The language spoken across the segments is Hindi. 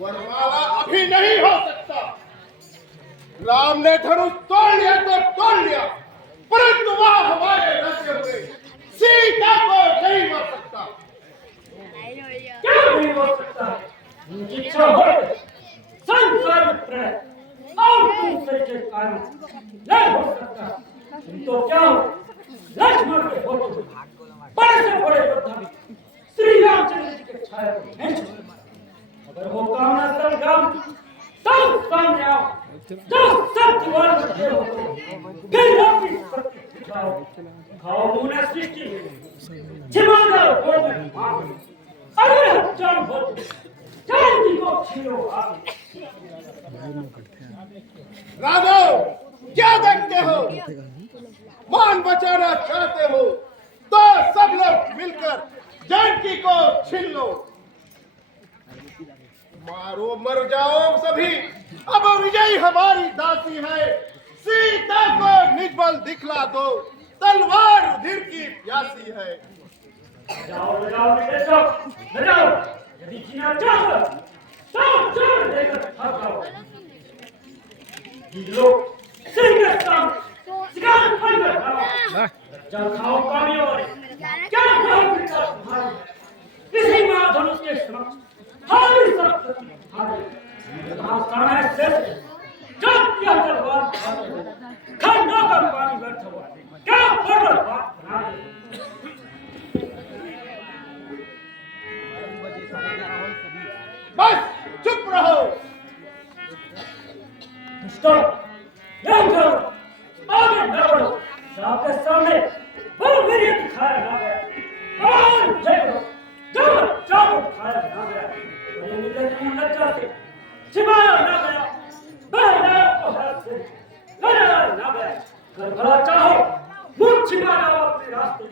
वरमाला अभी नहीं हो सकता। राम ने धनुष तोड़ लिया तो तोड़ लिया, परंतु वह हमारे रचे हुए सीता को नहीं मार सकता। क्या नहीं हो सकता? उनकी इच्छा हो संसार में प्रेम और दूसरे के कारण नहीं हो सकता। तुम तो क्या हो? लक्ष्मण के हो तुम बड़े से बड़े योद्धा भी श्री रामचंद्र जी के छाया को नहीं छोड़े। अगर वो कामना संग्राम सब सामने आओ, जो सब दीवार में खड़े हो फिर अपनी शक्ति दिखाओ। खाओ मुने सृष्टि छिमागा हो अरे हजार हो चांदी को छीनो आप। राघव, क्या देखते हो? मान बचाना चाहते हो तो सब लोग मिलकर जानकी को छीन लो। मारो मर जाओ सभी, अब विजय हमारी दासी है। सीता को निज बल दिखला दो, तलवार रुधिर की प्यासी है। जाओ जाओ बेटे जाओ, यदि जीना चाहो तो जोर देकर भागो। ये लोग सिंह के सामने शिकार कर खाओ, जब खाओ पानी और क्या खाओ बेटा तुम्हारे इसी माँ धनुष के समक्ष हारी सब कहाँ है शेष जब क्या तलवार खंडों का पानी व्यर्थ हुआ क्या बड़ा बात बना दे। बस चुप रहो। नहीं करो, आगे न बढ़ो। आपके सामने बहुत वीर्य दिखाया ना गया, कमान फेंको, जो चाबुक खाया ना गया, और ये निकले की लज्जा से छिपाया ना गया, बहराया को हाथ से लड़ाया ना गया। अगर भला चाहो मुझ छिपा जाओ अपने रास्ते,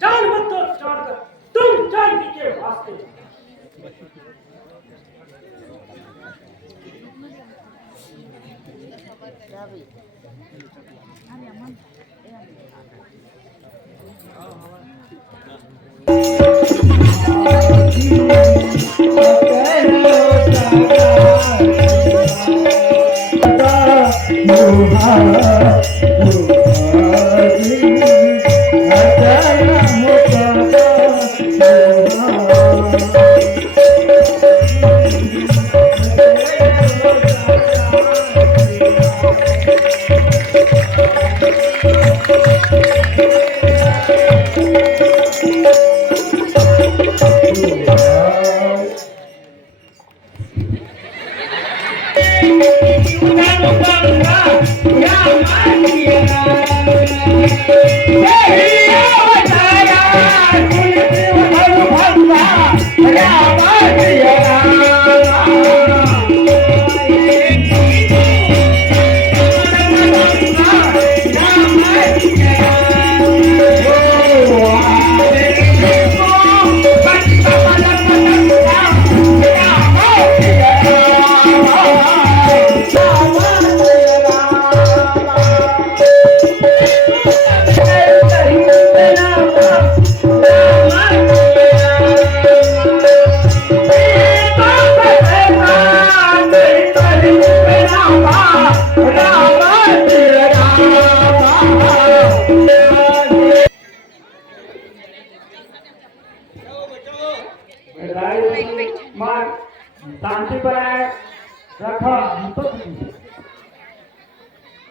जान मत तो छोड़कर तुम जानकी के वास्ते।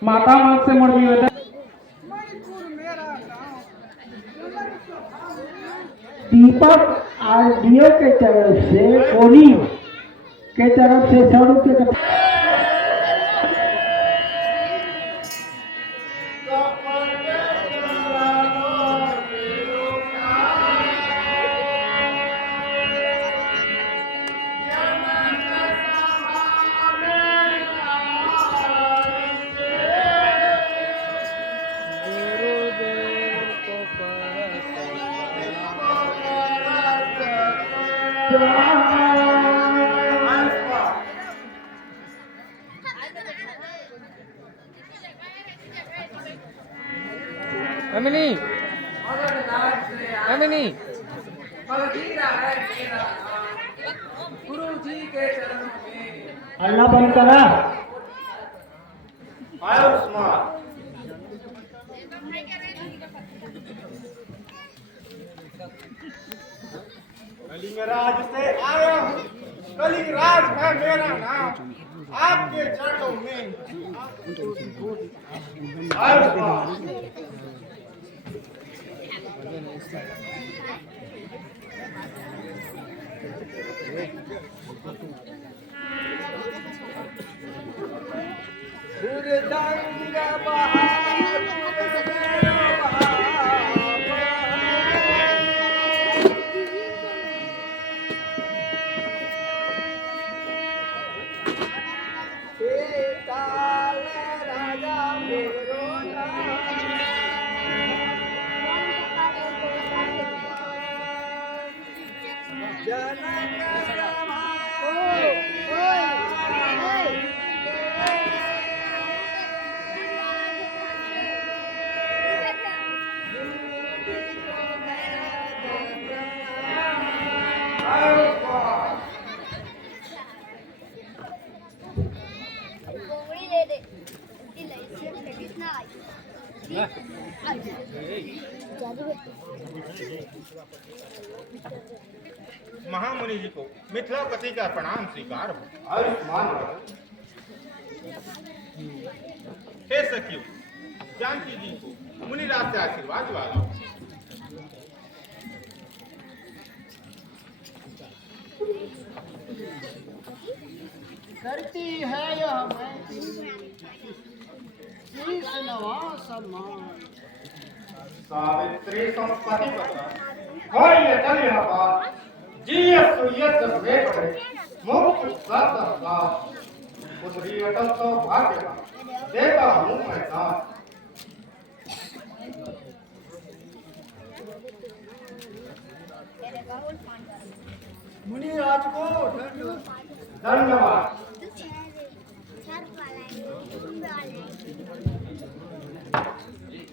माता मात से मुड़ भी दीपक आरडीओ के तरफ से कोनी के तरफ से 100 रुपये Emily, Emily, गुरु जी के चरणों में। अल्लाह बंद करा। आयुष्मान कलिंगराज से आया हूँ, कलिंगराज है मेरा नाम, आपके चरणों में आयुष्मान। हुरदंग बहादुर मेरा बाबा। सीताल राजा मेरो नाम। जनक कोवड़ी ले दे इसकी लाइसेंस सर्विस ना आई महामुनि जी को मिथिलापति का प्रणाम स्वीकार हो। आयुष्मान हे सखियों, जानकी जी को मुनिराज से आशीर्वाद वाला। करती है यह मैं शीश नवा सम्मान। सावित्री संपत्ति पता कोई ये चल यहाँ बात जीएस तो ये सब वे पड़े मुक्त सदा उतरी अटल तो भाग्य का देता हूँ मैं साथ। मुनि राज को धन्यवाद।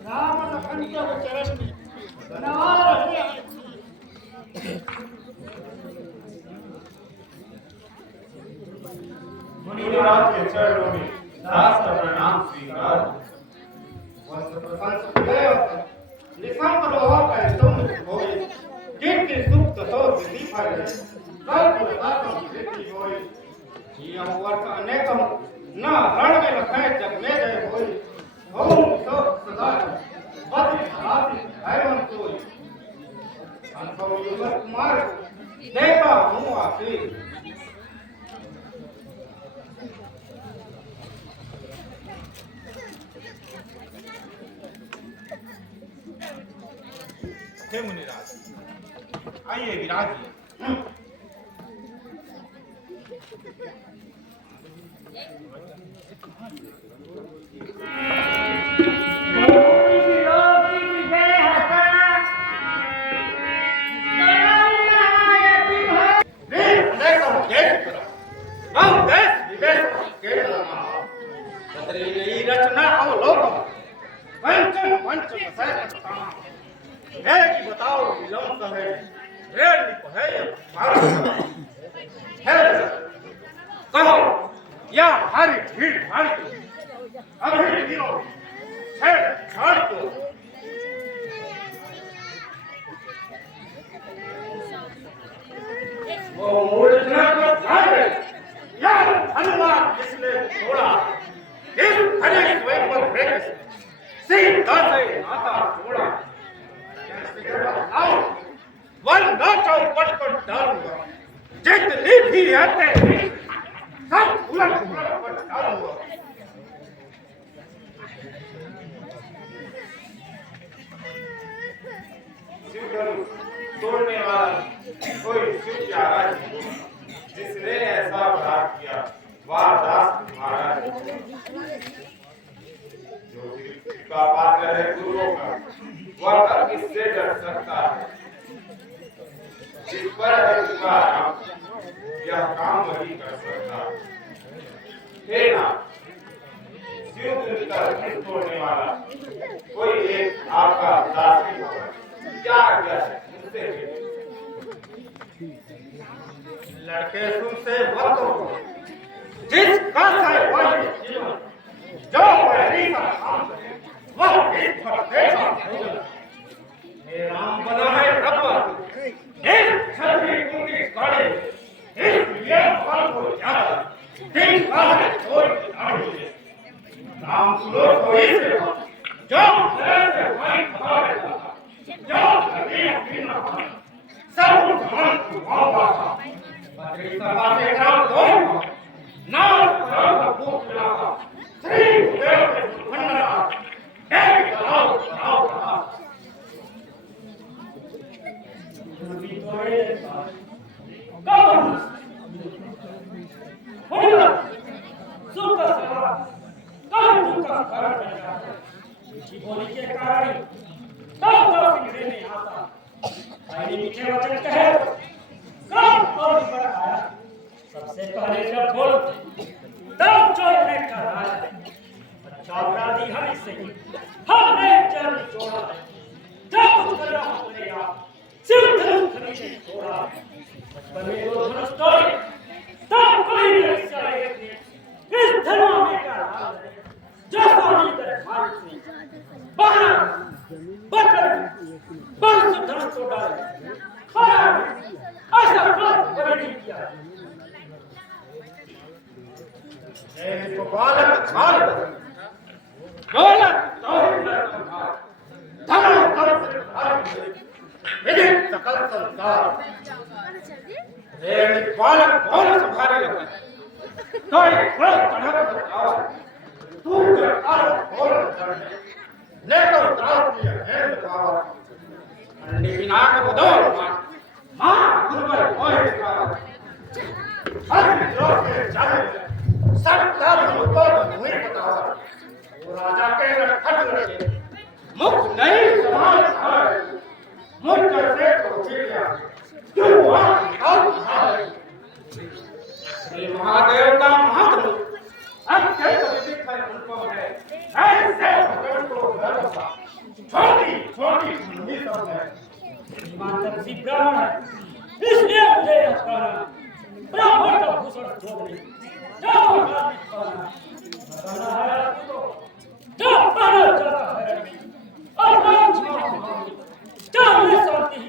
राम लखन के चरण में बनवार है। मुनिराज के चरणों में दास का प्रणाम स्वीकार हो। वस्त्र प्रशंस प्रिय निशंक रोह का तुम होई कीर्ति सुप्त तो विधि फल कल्प दातम वृद्धि होई यह वर्ष अनेकम न रण में लखै जग में जय होई ओम तो सदा बद्री राशि हैवन सोई अनुभव युगत कुमार देता हूँ आशीष। हे मुनिराज, आइए विराजिए। रचना अवलोकन पंचम पंच है कि बताओ विलंब है रे निप है है कहो या हरी भीड़ भाड़ अभी दिनो है छाड़ को वो मूर्छना को धारे यार धन्यवाद जिसने छोड़ा इस हरे स्वयं पर ब्रेक सीधा से नाता छोड़ा वरना चौपट पर डालूंगा जितनी भी रहते सब उलट पुलट पर डालूंगा। शिवधनु तोड़ने वाला कोई शिव प्यारा नहीं, जिसने ऐसा अपराध किया वह दास महाराज जो का पात्र है गुरुओं का वह कब किससे डर सकता है। जिस पर है उसका नाम यह काम वही कर सकता है। हे नाम शिव का हित तोड़ने वाला कोई एक आपका दास ही होगा। क्या आज्ञा है मुझसे लड़के तुमसे वक्तों को जिसका साहिवाई जीवन जो पहली का काम करे वह एक फटे का भोजन हे राम बना है रब्बा एक छतरी पूरी गाड़ी इसलिए फल को ज्यादा दिन का है छोड़ गाड़ी राम सुनो कोई से जो घर से भाई खा रहा जो कभी अपनी ना सब जहान को वापा बदरी सभा से ग्राम दो नाम करो भूख लगा श्री देव के भंडारा एक कराओ दूरी तोड़े कौन होगा सुख का सवाल कौन दुख का कारण बन जाता ऊंची बोली के कारण कब पिंजरे में आता आईने मीठे वचन कहे कब और पर आया सबसे पहले जब बोल तब चोरने का राज अच्छा अपराधी हम सही हमने चल छोड़ा जब कुछ कर रहा हमने यार सिर्फ धनुष खरीदे छोड़ा बचपन में वो धनुष तोड़े तब कोई नहीं सके इस धर्म में का राज है जो सोनी कर मालिक ने बाहर बचपन बंस धनुष को डाले खड़ा ऐसा कभी नहीं किया तो बालक छाल बालक धर्म विधि सकल संसार बालक कौन संभाले लगा तो एक चढ़ा तू कौन करने लेकर त्रास है बताओ अन्य बिना को दो मां गुरुवर कोई का हर लोग के जाने सब धर्म को नहीं बताओ वो राजा के खट लगे मुख नहीं समान है मुझ से तो चिड़िया क्यों श्री महादेव का महात्म अब कैसे दिखाई उनको है ऐसे भगवान को भरोसा छोटी छोटी सुनी सब है ईमानदार सी ब्राह्मण है इसलिए मुझे यह कहना ब्राह्मण का भूषण छोड़ने जाओ रानी खाना बताना है आपको जो पढ़ा जाता है और नाम छाप चाहे शांति ही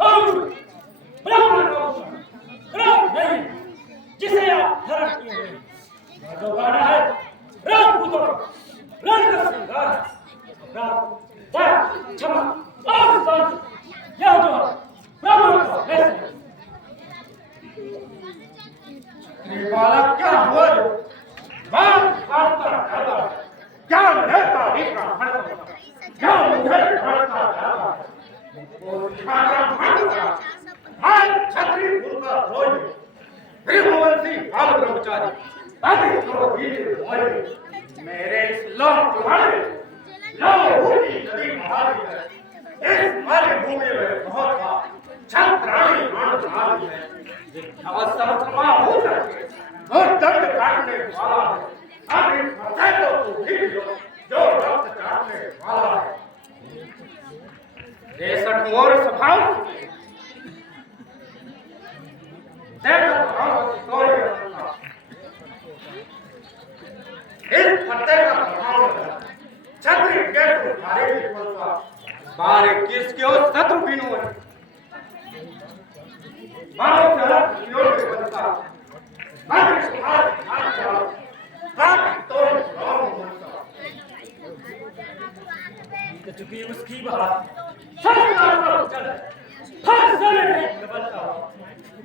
और ब्राह्मण का भूषण राम नहीं जिसे आप धर्म किए हुए जो गाना है राम पुत्र रण का श्रृंगार राम दया क्षमा और शांति यह जो ब्राह्मण का फैसला बालक क्या हुआ जो बात बात का क्या रहता है ब्राह्मण क्या मुझे करता है वो छात्र भागा हाल छतरी फूलका रोज ब्रह्मवंशी बाल ब्रह्मचारी अभी तो भी मेरे इस लोह तुम्हारे लोह की नदी महारी है इस मारे भूमि में बहुत था छत्राणी मानव महारी है अवसरमा हो सके और दंड काटने वाला है अब इन फतेह को भी लो जो रक्त काटने वाला है 63 मोर स्वभाव इस फतेह का प्रभाव छत्री के तुम्हारे भी बोलता बारे किसके शत्रु बिनु है बालों से अलग विरोध में बनता बाकी सुधार ध्यान जाओ बाकी तो राम बनता बीत चुकी उसकी बात संस्कार पर चल हर समय में बदलता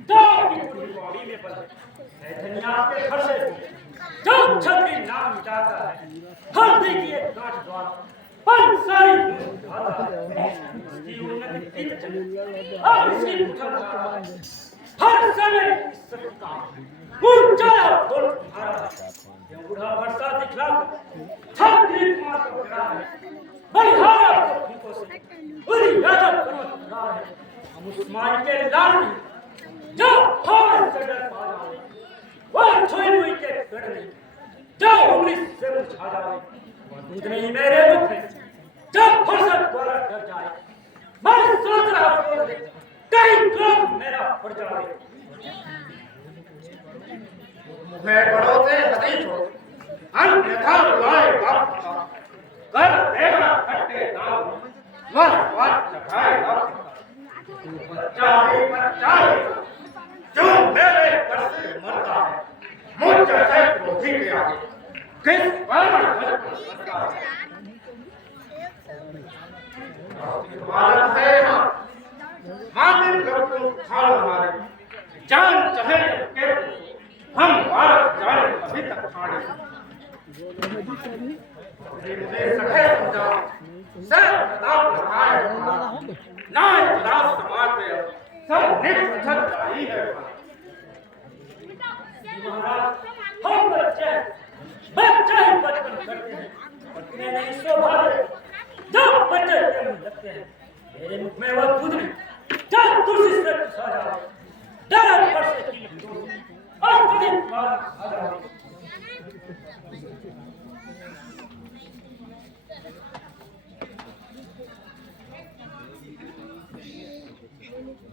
दो की पूरी बॉडी में बदल धनिया के घर से जो छतरी नाम मिटाता है हल्दी की एक गांठ द्वारा पंसारी उठाता है उसकी उन्नति इन चली अब इसकी उठा हर समय इस सबका ऊंचा बोल मारा ये बूढ़ा वर्षा दिखलाकर छतरी मार को गिरा है बलिहारा को फीको से पूरी राजा पर्वत गिरा है हम उस्मान के लाल जो हमारे सडर पा जाए वह छोई हुई के पेड़ नहीं जो उंगली से मुझा जाए वह दूध नहीं मेरे मुख में जब फुर्सत द्वारा डर जाए मैं सोच रहा हूँ कहीं क्रोध मेरा पड़ जाए तुम्हें बड़ों से हदी छोड़ो, अन्यथा बुलाए बाप का, कर देगा खट्टे दाल, मर बात चढ़ाएगा। तू बच्चा है, जो मेरे घर से मरता है, मुझ जैसे क्रोधी के आगे किस पर मरता है? भारत है मामिल करतु खाल हमारे, जान चाहे के हम भारत जाने अभी तक खाड़े। मुझे सहे समझा, सर प्रताप लगाए, ना इतिहास समाज में सब निष्ठ सच्चाई है। महाराज हम बच्चे ही बचपन करते हैं, बचने नहीं स्वभाव जब बच्चे जन्म लगते हैं मेरे मुख में वह दूध नहीं जब तुलसी से पिसा जाओ डर पर से कील दो और कभी मार खा जाओ।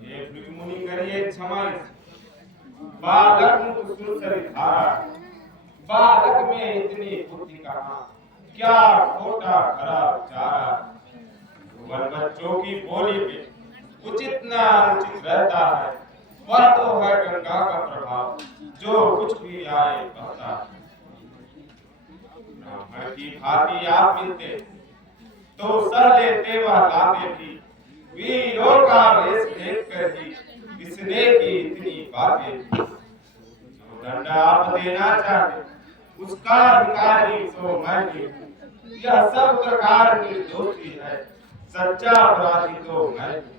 ये भृगुमुनि करिए क्षमा, बालक मुख सुरसरी धारा, बालक में इतनी बुद्धि कहाँ, क्या खोटा खराब चारा। भुवन बच्चों की बोली पे उचित न अनुचित रहता है, वह तो है गंगा का प्रभाव, जो कुछ भी आए कहता है। ब्राह्मण की भांति आप मिलते तो सह लेते वह लाते भी, वीरों का वेश देख कर ही किसने की इतनी बातें। जो दंड आप देना चाहे उसका अधिकारी तो मैं ही हूँ, यह सब प्रकार निर्दोषी है, सच्चा अपराधी तो मैं हूँ।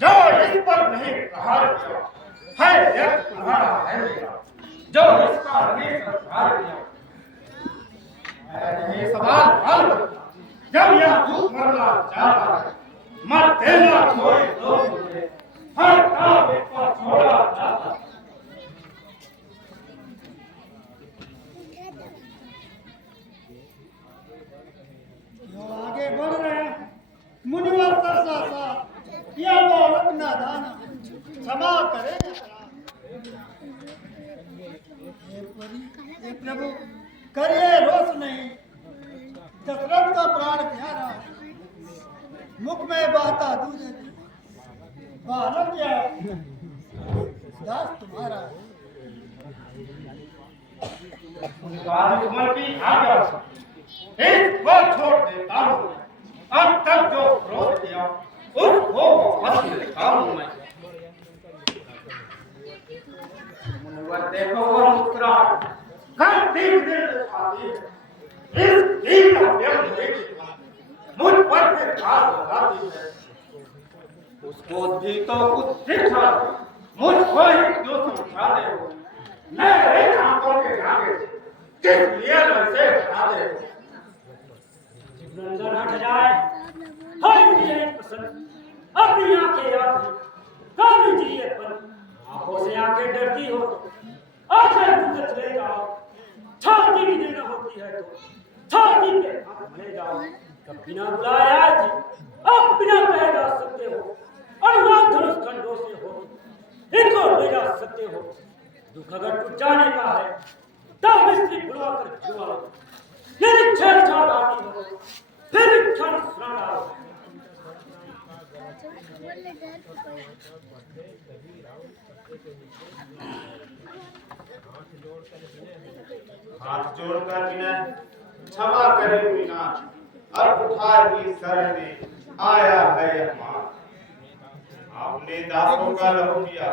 जो इस पर नहीं प्रहार किया है, यह तुम्हारा है मेरा, जो इसका नहीं प्रहार किया मैं नहीं सवाल हल करता। जब यह दुख मरना चाहता है, मत देना कोई दोष मुझे, हर काम एक पर छोड़ा जाता है। आगे बढ़ रहे हैं मुनिवर तरसा सा, यह बालक नादान क्षमा करें। हे प्रभु करिए रोष नहीं, दशरथ का प्राण प्यारा, मुख में बहता दूध, बालक क्या दास तुम्हारा। राजकुमार की आज्ञा से इसको छोड़ देता हूँ, अब तक जो क्रोध किया उसको वापस लेता हूँ मैं। मुनिवर देखो वह मुस्कुराहट, करती हुई दिल दिखाती है, इस दिल का व्यंग देखिए, मुझ पर फिर घात लगाती है। उसको भी तो कुछ शिक्षा दो, मुझको ही क्यों समझाते हो? मेरे आंखों के आगे किस लिए वैसे हटाते हो? नजर हट जाए हाय मुझे नहीं पसंद, अपनी आंखें याद कर लीजिए, पर आंखों से आंखें डरती हो तो आंखें बंद चले जाओ, छाती भी देना होती है तो छाती के हाथ ले जाओ। कब बिना बुलाए आए थे, अब बिना कहे जा सकते हो, अनुराग धनुष खंडों से हो इनको ले जा सकते हो। दुख अगर टूट जाने का है तब मिस्त्री बुलवा कर जुआ लो, यदि छेड़छाड़ आती हो फिर क्षण सुना डालो। हाथ जोड़कर विनय क्षमा करे बिना, अब उठार की शरण में आया है यह मान। आपने दासों का लहू किया,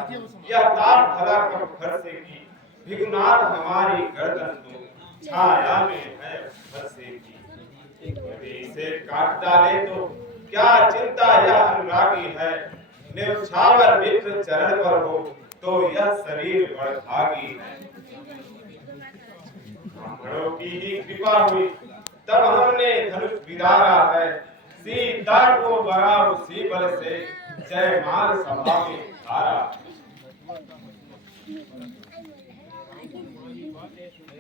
यह ताप भला कब घर से की, भिगुनाथ हमारी गर्दन दो, छाया में है घर से की। यदि इसे काट डाले तो क्या चिंता यह अनुरागी है, न्यौछावर मित्र चरण पर हो तो यह शरीर बड़भागी है। ब्राह्मणों की ही कृपा हुई तब हमने धनुष विदारा है, सीता को बड़ा उसी बल से जय माल सभा में धारा।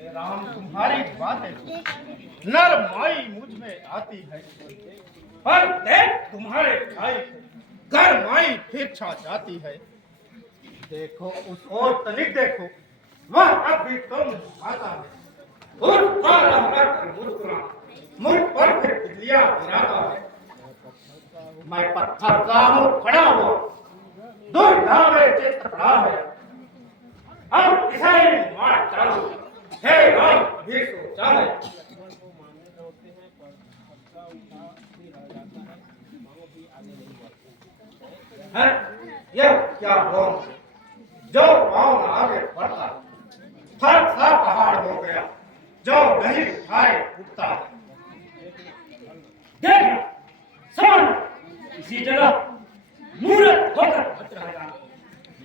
राम तुम्हारी बातें नर माई मुझ में आती है, पर देख तुम्हारे भाई घर माई फिर छा जाती है। देखो उस ओर तनिक देखो, वह अब भी तो मुस्कुराता है। उसका रंग मुस्कुरा मुझ पर फिर बिजलियां गिराता है। मैं पत्थर का हूँ खड़ा हुआ, दुर्धा में चित्त पड़ा है। अब इसे मार डालूं, हे राम भी सोचा है। है यह क्या हुआ जो पाँव आगे बढ़ता, फर्क सा पहाड़ हो गया जो नहीं उठाए उठता। देख समझ इसी जगह मूर्त होकर बच रहेगा।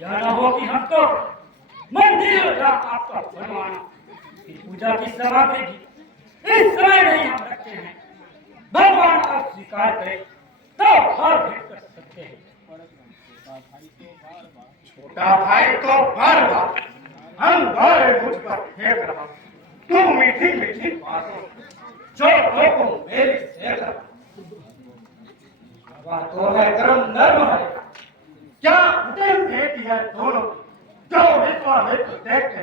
यह न हो कि हम तो मंदिर का आपका बनवाना फिर पूजा की सामग्री भी इस समय नहीं हम रखते हैं। भगवान आप स्वीकार करें तो हर भेंट कर सकते हैं। छोटा भाई तो बार बार अंगारे मुझ पर फेंक रहा। तू मीठी मीठी बातों जो को मेरी सेक रहा। वह तो है गरम नर्म है, क्या उठे बेटी है दोनों जो विश्वामित्र देखते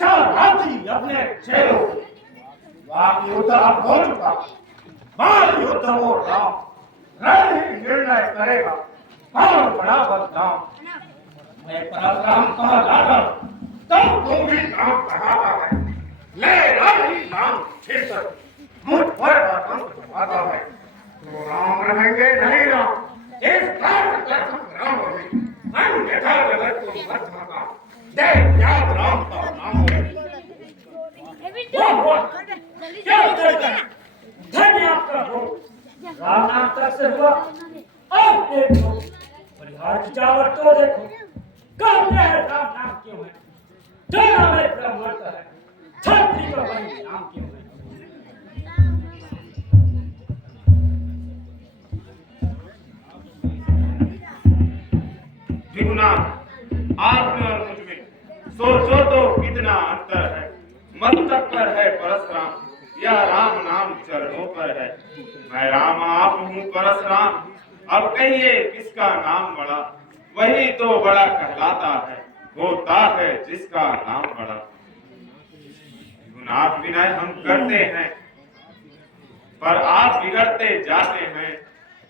चार हाथी अपने चेलों। वाक युद्ध अब हो चुका, बाल युद्ध हो राम। रण ही निर्णय करेगा कौन बड़ा बदनाम। मैं परशुराम का लाडा तो तुम भी नाम कहाता है। ले राही नाम छेतर मुझ पर आतंक जमाता है। तो राम रहेंगे नहीं राम, इस बात का संग्राम होगी। अन्यथा जगत को मत भागा, जय याद राम का नाम है। वाह वाह क्या उत्तर है। धन्य आपका हो। राम नाम तक से हुआ। अब देखो परिहार की चावट तो देखो। कहते हैं राम नाम क्यों है, सेना में ब्रह्मर्थ है, छत्री का वही नाम क्यों है। विघुनाथ आप में और मुझ में सोचो तो कितना अंतर है। मस्तक पर है परशुराम, यह राम नाम चरणों पर है। मैं राम आप हूँ परशुराम, अब कहिए किसका नाम बड़ा। वही तो बड़ा कहलाता है, होता है जिसका नाम बड़ा। विघुनाथ विनय हम करते हैं पर आप बिगड़ते जाते हैं।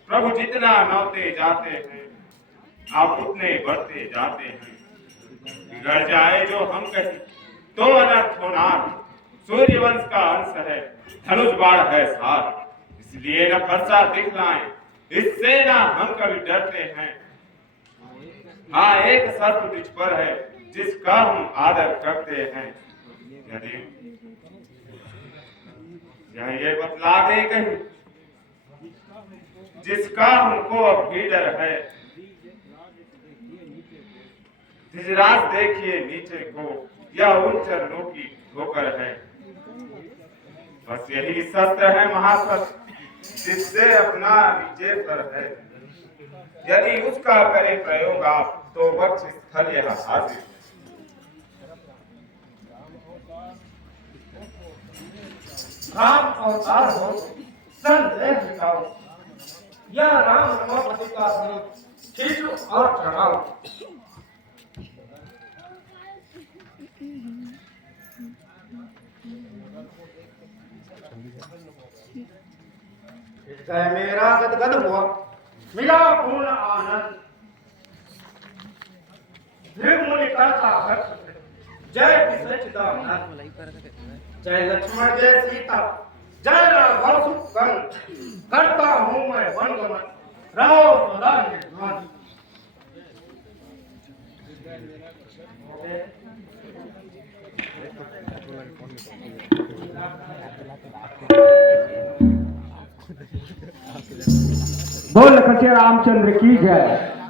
प्रभु जितना नौते जाते हैं आप उतने बढ़ते जाते हैं। बिगड़ जाए जो हम कहें तो अनर्थ होना। सूर्य वंश का अंश है, धनुष बाण है साथ, इसलिए न फरसा दिखलाएं, इससे ना हम कभी डरते हैं। हाँ एक शर्त तुझ पर है जिसका हम आदर करते हैं। यदि यह ये बतला दे कहीं जिसका हमको अब भी डर है। धीराज देखिए नीचे को, यह उन चरणों की ठोकर है। बस यही शस्त्र है महाशस्त्र जिससे अपना नीचे पर है। यदि उसका करे प्रयोग आप तो वक्ष स्थल यह हाजिर। राम अवतार हो संदेह मिटाओ, यह राम रमापति का धनुष खींचो और चढ़ाओ। हृदय मेरा गदगद हुआ, मिला पूर्ण आनंद। भृगुमुनि करता हर्ष, जय सच्चिदानंद। जय लक्ष्मण जय सीता, जय राघव सुखकंद। करता हूँ मैं वनगमन, रहो सदा निर्धन। बोल कटे रामचंद्र की जय।